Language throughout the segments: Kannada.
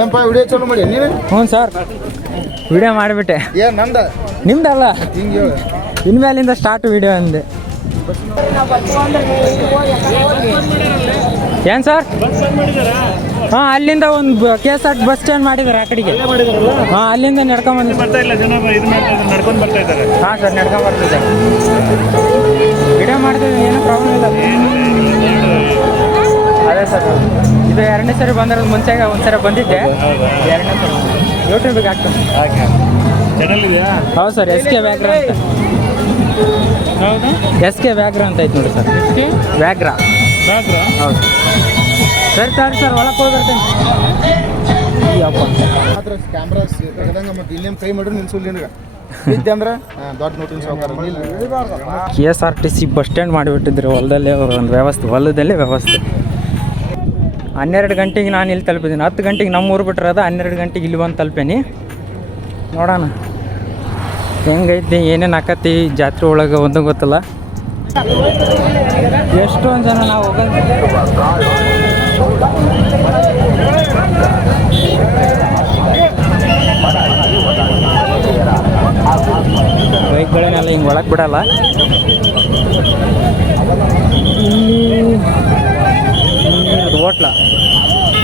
ಏನಪ್ಪ ವಿಡಿಯೋ ಚಾಲು ಮಾಡಿ ನೀನು ಹ್ಞೂ ಸರ್. ವಿಡಿಯೋ ಮಾಡಿಬಿಟ್ಟೆ. ಏ ನಂದ? ನಿಮ್ದಲ್ಲ? ಹಿಂಗೆ ಇನ್ಮೇಲಿಂದ ಸ್ಟಾರ್ಟ್ ವಿಡಿಯೋ ಅಂದೆ. ಏನು ಸರ್? ಹಾಂ ಅಲ್ಲಿಂದ ಒಂದು K S R bus stand ಮಾಡಿದ್ದಾರೆ ಆ ಕಡೆಗೆ. ಹಾಂ ಅಲ್ಲಿಂದ ನಡ್ಕೊಂಬಂದು ಬರ್ತಾ ಇಲ್ಲ ಜನ ಇದು ಮಾಡ್ತಾ ಇದ್ದಾರೆ ಬರ್ತಾ ಇದ್ದಾರೆ. ಹಾಂ ಸರ್ ನಡ್ಕೊಂಡ್ ಬರ್ತಿದ್ದೆ ವಿಡಿಯೋ ಮಾಡ್ತಿದ್ದೆ ಏನೂ ಪ್ರಾಬ್ಲಮ್ ಇಲ್ಲ. ಅದೇ ಸರ್. ಇದು ಎರಡನೇ ಸರಿ ಬಂದ್ರೆ ಮುಂಚೆ ಒಂದು ಸರಿ ಬಂದಿದ್ದೆ. ಎರಡನೇ ಸರಿ ಯೂಟ್ಯೂಬಿಗೆ ಹಾಕ್ತೀನಿ. ಹೌದು ಸರ್ ಎಸ್ ಕೆ ವ್ಯಾಗ್ರ ಅಂತ. ಹೌದಾ. ಎಸ್ ಕೆ ವ್ಯಾಗ್ರ ಅಂತ ಐತೆ ನೋಡಿ ಸರ್. ವ್ಯಾಗ್ರ ಹೌದು. ಸರಿ ಸರಿ ಸರ್ ಒಳಗೆ ಹೋಗ್ತೀನಿ ಆದ್ರೆ ಕ್ಯಾಮ್ರಾ ತೆಗೆದಂಗ ಮತ್ತೆ ಇಲ್ಲೇನು ಕೈ ನಿನಗೆ ಅಂದ್ರೆ? ದೊಡ್ಡ ನೋಟಿನ ಸಾವುಕಾರ K S R T C bus stand ಮಾಡಿಬಿಟ್ಟಿದ್ರು. ಹೊಲದಲ್ಲೇ ಒಂದು ವ್ಯವಸ್ಥೆ ಹೊಲದಲ್ಲೇ ವ್ಯವಸ್ಥೆ. ಹನ್ನೆರಡು ಗಂಟೆಗೆ ನಾನು ಇಲ್ಲಿ ತಲುಪಿದ್ದೀನಿ. ಹತ್ತು ಗಂಟೆಗೆ ನಮ್ಮ ಊರು ಅದು ಹನ್ನೆರಡು ಗಂಟೆಗೆ ಇಲ್ಲಿ ಬಂದು ತಲುಪೇನಿ. ನೋಡೋಣ. ಹೆಂಗೈತಿ, ಏನೇನು ಆಕತಿ, ಜಾತ್ರೆ ಒಳಗೆ ಒಂದು ಗೊತ್ತಲ್ಲ. ಎಷ್ಟೊಂದು ಜನ ನಾವು ಹೋಗೋದು. ಬೈಕ್ಗಳನ್ನೆಲ್ಲ ಹಿಂಗೆ ಒಳಗೆ ಬಿಡಲ್ಲ. ಇಲ್ಲಿ ಹೋಟ್ಲ.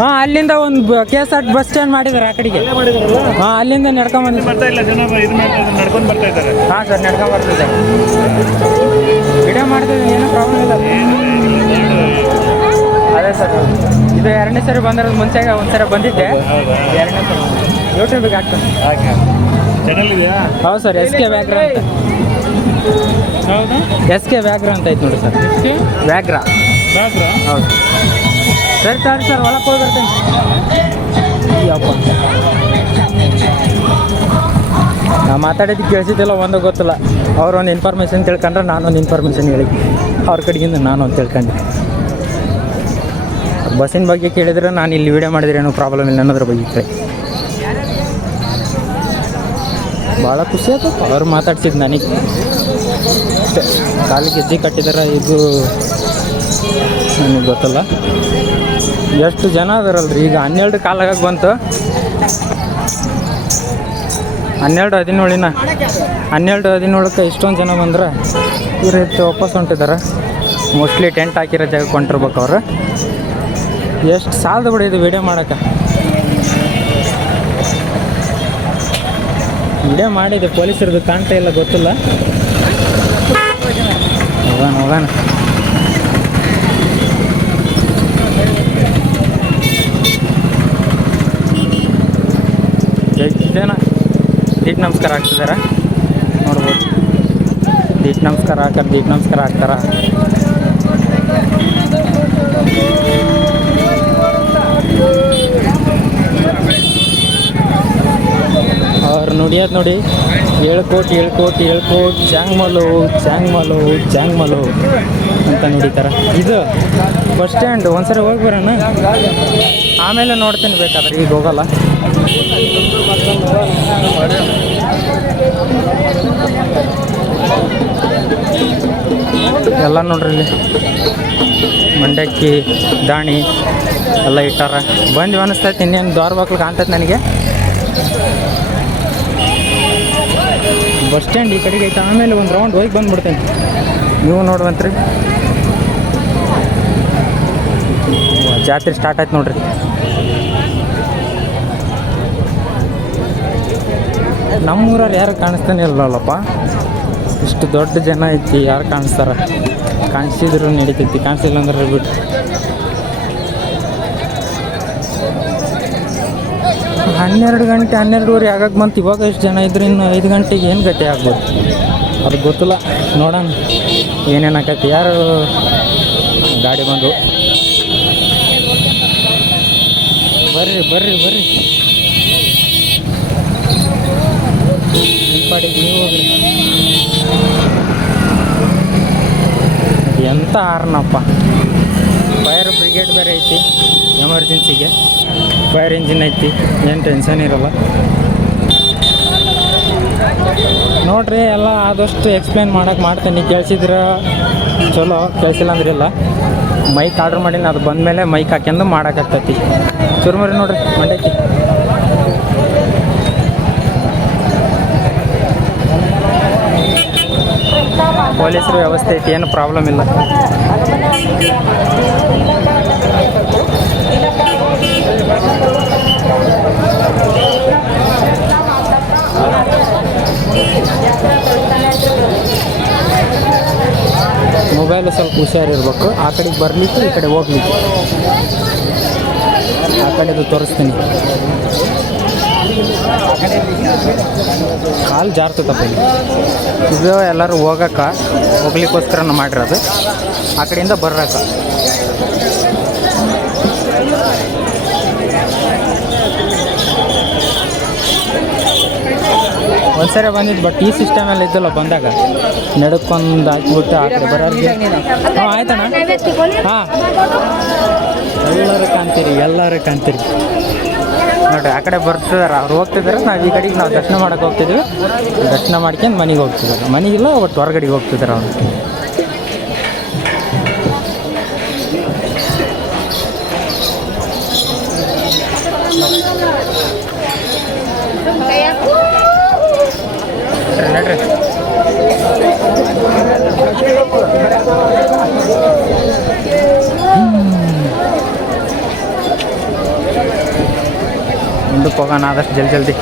ಹಾಂ ಅಲ್ಲಿಂದ ಒಂದು K S R bus stand ಮಾಡಿದಾರೆ ಆ ಕಡೆಗೆ. ಹಾ ಅಲ್ಲಿಂದ ನಡ್ಕೊಂಬಂದು ಬರ್ತಾ ಇಲ್ಲ ಜನ ಇದು ಮಾಡ್ತಾ ನಡ್ಕೊಂಡು ಬರ್ತಾ ಇದ್ದಾರೆ. ಹಾ ಸರ್ ನಡ್ಕೊಂಡ್ ಬರ್ತಿದ್ದೆ ವಿಡಿಯೋ ಮಾಡ್ತಿದ್ದೆ ಏನೂ ಪ್ರಾಬ್ಲಮ್ ಇಲ್ಲ. ಅದೇ ಸರ್ ಇದು ಎರಡನೇ ಸರಿ ಬಂದಿರೋದು ಮುಂಚೆ ಒಂದು ಸರಿ ಬಂದಿದ್ದೆ. ಎರಡನೇ ಸರಿ ಯೂಟ್ಯೂಬಿಗೆ ಹಾಕ್ತೀನಿ. ಹಾಗೆ ಚಾನಲ್ ಇದೆಯಾ? ಹೌದು ಸರ್ ಎಸ್ ಕೆ ವ್ಯಾಗ್ರ ಅಂತ. ಹೌದಾ? ಎಸ್ ಕೆ ವ್ಯಾಗ್ರ ಅಂತ ಐತೆ ನೋಡಿ ಸರ್. ವ್ಯಾಗ್ರ ಹೌದು. ಸರಿ ಸರಿ, ಸರ್ ಹೊಲಕ್ಕೆ ಹೋಗಿ ಬರ್ತೇನೆ. ನಾ ಮಾತಾಡಿದ್ದು ಕೇಳಿಸಿದ್ದಿಲ್ಲ, ಒಂದು ಗೊತ್ತಿಲ್ಲ. ಅವ್ರು ಒಂದು ಇನ್ಫಾರ್ಮೇಷನ್ ತಿಳ್ಕೊಂಡ್ರೆ ನಾನೊಂದು ಇನ್ಫಾರ್ಮೇಷನ್ ಹೇಳಿ ಅವ್ರ ಕಡೆಗಿಂದ ನಾನು ಒಂದು ತಿಳ್ಕೊಂಡೆ. ಬಸ್ಸಿನ ಬಗ್ಗೆ ಕೇಳಿದ್ರೆ ನಾನು ಇಲ್ಲಿ ವಿಡಿಯೋ ಮಾಡಿದ್ರೆ ಏನೋ ಪ್ರಾಬ್ಲಮ್ ಇಲ್ಲ ಅನ್ನೋದ್ರ ಬಗ್ಗೆ ಕೇಳಿ. ಭಾಳ ಖುಷಿ ಆಯ್ತು ಅವ್ರು ಮಾತಾಡ್ಸಿದ್ದು ನನಗೆ. ಕಾಲಿಗೆ ಗೆಜ್ಜೆ ಕಟ್ಟಿದಾರ, ಇದು ನನಗೆ ಗೊತ್ತಲ್ಲ. ಎಷ್ಟು ಜನ ಅದರಲ್ರಿ? ಈಗ ಹನ್ನೆರಡು ಕಾಲಾಗ ಬಂತು. ಹನ್ನೆರಡು, ಹದಿನೇಳಿನ. ಹನ್ನೆರಡು, ಹದಿನೇಳಕ್ಕೆ ಇಷ್ಟೊಂದು ಜನ ಬಂದ್ರೆ ಈ ರೀತಿ ವಾಪಸ್ ಹೊಂಟಿದ್ದಾರೆ ಮೋಸ್ಟ್ಲಿ ಟೆಂಟ್ ಹಾಕಿರೋ ಜಾಗ ಹೊಂಟಿರ್ಬೇಕು ಅವರು. ಎಷ್ಟು ಸಾಲದ ಬಿಡಿ ಇದು ವಿಡಿಯೋ ಮಾಡೋಕೆ ವಿಡಿಯೋ ಮಾಡಿದೆ, ಪೊಲೀಸರದು ಕಾಣ್ತಾ ಇಲ್ಲ, ಗೊತ್ತಿಲ್ಲ. ಹೋಗೋಣ ಹೋಗೋಣ. ಜನ ದೀಪ ನಮಸ್ಕಾರ ಹಾಕ್ತಿದಾರ ನೋಡ್ಬೋದು ದೀಪ ನಮಸ್ಕಾರ ಹಾಕ್ತಾರೆ ದೀಪ ನಮಸ್ಕಾರ ಹಾಕ್ತಾರ ನೋಡಿಯೋದು ನೋಡಿ. ಏಳು ಕೋಟಿ ಏಳು ಕೋಟಿ ಏಳು ಕೋಟಿ. ಚಾಂಗ್ಮಲು ಚಾಂಗ್ಮಲು ಚಾಂಗ್ಮಲು ಅಂತ ನಡೀತಾರ. ಇದು ಬಸ್ ಸ್ಟ್ಯಾಂಡ್. ಒಂದ್ಸರಿ ಹೋಗಿ ಬರೋಣ. ಆಮೇಲೆ ನೋಡ್ತೀನಿ ಬೇಕಾದ್ರೆ. ಈಗ ಹೋಗಲ್ಲ. ಎಲ್ಲ ನೋಡ್ರಿ ಇಲ್ಲಿ. ಮಂಡಕ್ಕಿ, ದಾಣಿ ಎಲ್ಲ ಇಟ್ಟಾರ. ಬಂದು ಅನಿಸ್ತೈತೆ. ಇನ್ನೇನು ದ್ವಾರ ಬಾಕ್ಲು ಕಾಣ್ತೈತೆ ನನಗೆ. ಬಸ್ ಸ್ಟ್ಯಾಂಡ್ ಈ ಕಡೆಗೆ ಐತೆ. ಆಮೇಲೆ ಒಂದು ರೌಂಡ್ ಹೋಗಿ ಬಂದ್ಬಿಡ್ತೇನೆ. ನೀವು ನೋಡುವಂತ್ರಿ. ಜಾತ್ರೆ ಸ್ಟಾರ್ಟ್ ಆಯ್ತು ನೋಡ್ರಿ. ನಮ್ಮೂರವ್ರು ಯಾರು ಕಾಣಿಸ್ತಾನೆ ಇಲ್ಲಲ್ಲಪ್ಪ. ಇಷ್ಟು ದೊಡ್ಡ ಜನ ಐತಿ, ಯಾರು ಕಾಣಿಸ್ತಾರ? ಕಾಣಿಸಿದ್ರು ನಡೀತೈತಿ, ಕಾಣಿಸಿಲ್ಲ ಅಂದ್ರೆ ಬಿಟ್ಟು ಹನ್ನೆರಡು ಗಂಟೆ, ಹನ್ನೆರಡುವರೆ ಆಗಕ್ಕೆ ಬಂತು. ಇವಾಗ ಎಷ್ಟು ಜನ ಇದ್ರು ಇನ್ನು ಐದು ಗಂಟೆಗೆ ಏನು ಗಟ್ಟಿ ಆಗ್ಬೋದು? ಅದು ಗೊತ್ತಿಲ್ಲ. ನೋಡೋಣ. ಏನೇನು ಯಾರು ಗಾಡಿ ಬಂದು? ಬರ್ರಿ ಬರ್ರಿ ಬರ್ರಿ. ನೀವು ಎಂಥ ಹಾರ್ನಪ್ಪ. ಫೈರ್ ಬ್ರಿಗೇಡ್ ಬೇರೆ ಐತಿ ಎಮರ್ಜೆನ್ಸಿಗೆ ಫೈರ್ ಇಂಜಿನ್ ಐತಿ, ಏನು ಟೆನ್ಷನ್ ಇರಲ್ಲ. ನೋಡ್ರಿ, ಎಲ್ಲ ಆದಷ್ಟು ಎಕ್ಸ್ಪ್ಲೇನ್ ಮಾಡಕ್ಕೆ ಮಾಡ್ತೀನಿ. ಕೇಳಿಸಿದ್ರೆ ಚಲೋ, ಕೇಳಿಸಿಲ್ಲ ಅಂದ್ರೆ ಇಲ್ಲ. ಮೈಕ್ ಆರ್ಡ್ರ್ ಮಾಡೀನಿ, ಅದು ಬಂದಮೇಲೆ ಮೈಕ್ ಹಾಕ್ಯಂದು ಮಾಡೋಕ್ಕಾಗ್ತೈತಿ ಚುರುಮುರಿ ನೋಡ್ರಿ ಮಂಡಕ್ಕಿ ಪೊಲೀಸರು ವ್ಯವಸ್ಥೆ ಐತಿ, ಏನು ಪ್ರಾಬ್ಲಮ್ ಇಲ್ಲ. ಮೊಬೈಲ್ ಸ್ವಲ್ಪ ಹುಷಾರಿರ್ಬೇಕು. ಆ ಕಡೆಗೆ ಬರಲಿಕ್ಕೆ ಈ ಕಡೆ ಹೋಗ್ಲಿಕ್ಕೆ. ಆ ಕಡೆದು ತೋರಿಸ್ತೀನಿ. ಕಾಲು ಜಾರ್ತದಪ್ಪ ಇದು ಎಲ್ಲರೂ ಹೋಗಕ್ಕೆ. ಹೋಗ್ಲಿಕ್ಕೋಸ್ಕರ ಮಾಡಿರೋದು. ಆ ಕಡೆಯಿಂದ ಬರ್ರಕ್ಕ. ಒಂದ್ಸರಿ ಬಂದಿದ್ದು ಬಟ್ ಈ ಸಿಸ್ಟಮಲ್ಲಿ ಇದ್ದಲ್ಲ ಬಂದಾಗ. ನಡಕ್ಕೊಂದು ಹಾಕಿಬಿಟ್ಟು ಕಡೆ ಬರೋರಿಗೆ. ಹಾಂ, ಆಯ್ತಣ್ಣ. ಹಾಂ. ಎಲ್ಲರೂ ಕಾಣ್ತೀರಿ ಎಲ್ಲರೂ ಕಾಣ್ತೀರಿ. ನೋಡ್ರಿ, ಆ ಕಡೆ ಬರ್ತಿದಾರೆ, ಅವ್ರು ಹೋಗ್ತಿದಾರೆ, ನಾವು ಈ ಕಡೆಗೆ ನಾವು ದರ್ಶನ ಮಾಡಕ್ಕೆ ಹೋಗ್ತಿದ್ವಿ. ದರ್ಶನ ಮಾಡ್ಕೊಂಡು ಮನೆಗೆ ಹೋಗ್ತಿದ್ದಾರೆ ಮನೆಗಿಲ್ಲ ಒಟ್ಟು ಹೊರಗಡೆಗೆ ಹೋಗ್ತಿದ್ದಾರೆ ಅವರು ನಡ್ರಿ ಮುಂದಕ್ಕೆ ಹೋಗೋಣ, ಆದಷ್ಟು ಜಲ್ದಿ ಜಲ್ದಿ.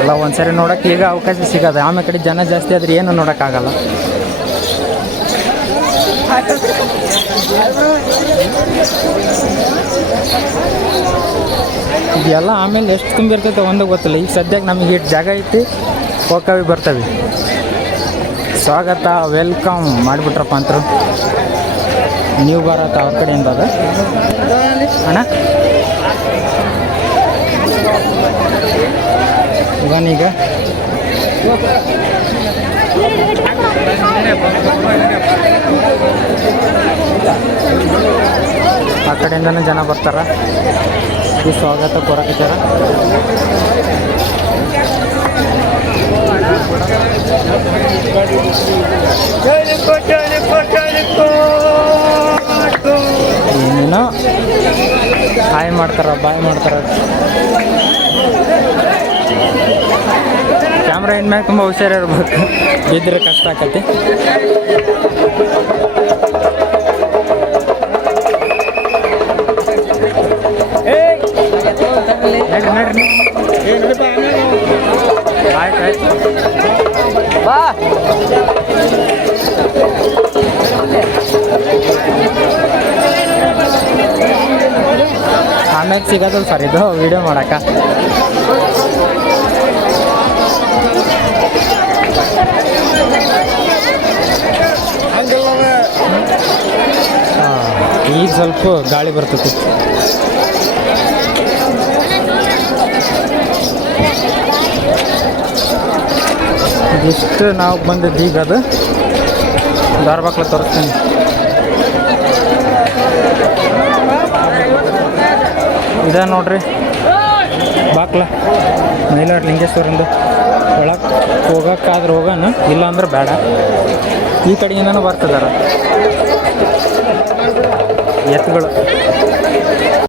ಎಲ್ಲ ಒಂದ್ಸರಿ ನೋಡೋಕೆ ಈಗ ಅವಕಾಶ ಸಿಗೋದು. ಆಮೇಲೆ ಕಡೆ ಜನ ಜಾಸ್ತಿ ಆದ್ರೆ ಏನು ನೋಡೋಕ್ಕಾಗಲ್ಲ. ಇದೆಲ್ಲ ಆಮೇಲೆ ಎಷ್ಟು ತುಂಬಿರ್ತೈತೆ ಒಂದು ಗೊತ್ತಿಲ್ಲ. ಈಗ ಸದ್ಯಕ್ಕೆ ನಮಗೆ ಇಟ್ಟು ಜಾಗ ಐತಿ ಹೋಗ್ಕವಿ ಬರ್ತವೆ. ಸ್ವಾಗತ, ವೆಲ್ಕಮ್ ಮಾಡಿಬಿಟ್ರಪ್ಪ ಅಂತರು. ನೀವು ಬರತ್ತ ಅವ್ರ ಕಡೆಯಿಂದ ಅದ. ಅಣ್ಣ? ಇವನೀಗ ಆ ಕಡೆಯಿಂದನೇ ಜನ ಬರ್ತಾರ. ಈ ಸ್ವಾಗತ ಕೊರಕಿದ್ದಾರೆ ಏನೇನೋ. ಹಾಯ್ ಮಾಡ್ತಾರ ಬಾಯ್ ಮಾಡ್ತಾರ ಕ್ಯಾಮ್ರಾ ಇನ್ಮ್ಯಾಗ ತುಂಬ ಹುಷಾರಿರ್ಬೇಕು ಬಿದ್ದರೆ ಕಷ್ಟ ಆಕತಿ. ಆಯ್ತು ಆಯ್ತು ಬಾ ಆಮ್ಯಾಗ ಸಿಗೋದಲ್ಲ ಸರ್ ಇದು ವಿಡಿಯೋ ಮಾಡಕ್ಕ. ಈಗ ಸ್ವಲ್ಪ ಗಾಳಿ ಬರ್ತೈತಿ ಇಷ್ಟು ನಾವು ಬಂದಿದ್ದು ಈಗ ಅದು. ಧಾರವಾಕ್ಲ ತೋರಿಸ್ತೀನಿ. ಇದ ನೋಡ್ರಿ. ಬಾಕ್ಲ. ಮೈಲಾಡ್ ಲಿಂಗೇಶ್ವರಿಂದ. ಒಳಗೆ ಹೋಗೋಕ್ಕಾದ್ರೆ ಹೋಗೋಣ ಇಲ್ಲ ಅಂದ್ರೆ ಬೇಡ. ಈ ಕಡೆಯಿಂದನೂ ಬರ್ತಿದಾರ. ಎತ್ತುಗಳು.